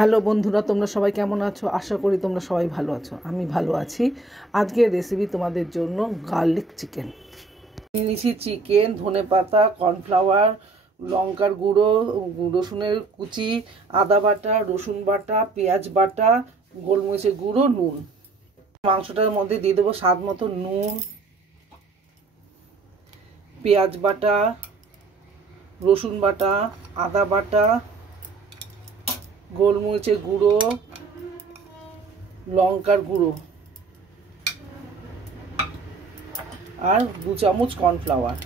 Hello বন্ধুরা, তোমরা সবাই কেমন আছো? আশা করি তোমরা সবাই ভালো আছো। আমি ভালো আছি। আজকের রেসিপি তোমাদের জন্য গার্লিক চিকেন। নিয়েছি চিকেন, ধনেপাতা, কর্নফ্লাওয়ার, লঙ্কার গুঁড়ো, রসুনের কুচি, আদা বাটা, রসুন বাটা, পেঁয়াজ বাটা, গোলমরিচের গুঁড়ো, নুন। মাংসটার মধ্যে দিয়ে দেবো স্বাদ মতো নুন, পেঁয়াজ বাটা, রসুন বাটা, আদা বাটা, গোলমরিচের গুঁড়ো, লঙ্কার গুঁড়ো আর 2 চামচ কর্নফ্লাওয়ার।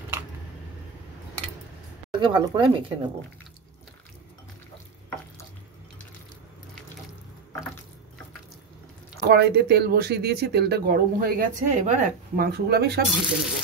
এটাকে ভালো করে মেখে নেব। কড়াইতে তেল বসিয়ে দিয়েছি, তেলটা গরম হয়ে গেছে। এবার মাংসগুলো আমি সব ভেজে নেব।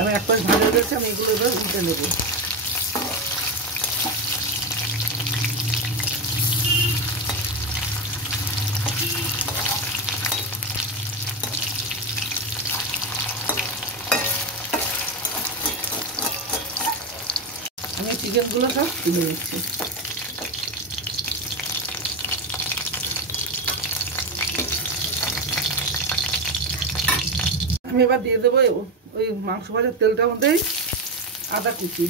আমি এক পাশ ভাজা হয়ে গেছে, আমি এগুলো এবার উল্টে নেব। আমি চিকেনগুলো সব তুলে নিচ্ছি। আমি এবার দিয়ে দেবো ওই মাংস ভাজার তেলটার মধ্যে আদা কুচি,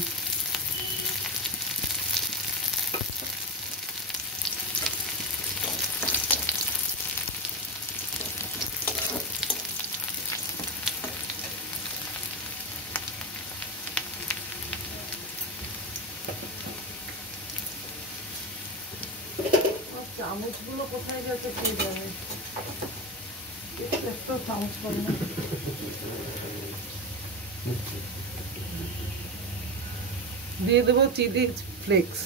চামচগুলো কোথায় গেছে কে জানে, একটা চামচ পাবো না। দিয়ে দেবো চিলি ফ্লেক্স,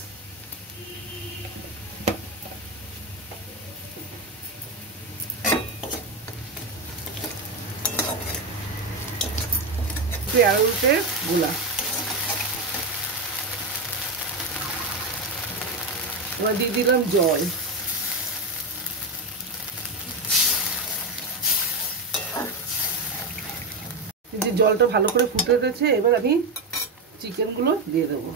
পেঁয়াজের গোলা। এবার দিয়ে দিলাম জল। যে জলটা ভালো করে ফুটে উঠেছে, এবার আমি চিকেনগুলো দিয়ে দেবো।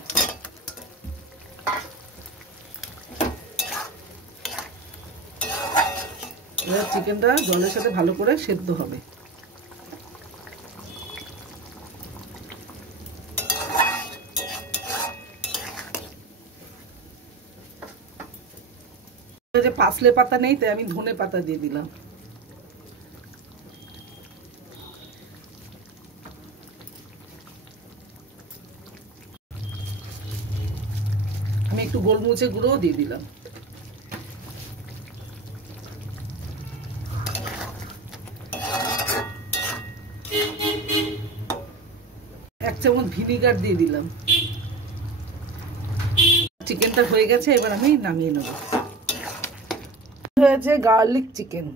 এবার চিকেনটা জলের সাথে ভালো করে সেদ্ধ হবে। যে পাসলে পাতা নেই, তাই আমি ধনে পাতা দিয়ে দিলাম। আমি একটু গোলমরিচের গুঁড়ো দিয়ে দিলাম। এক চামচ ভিনিগার দিয়ে দিলাম। চিকেনটা হয়ে গেছে, এবার আমি নামিয়ে নেব। হয়েছে গার্লিক চিকেন।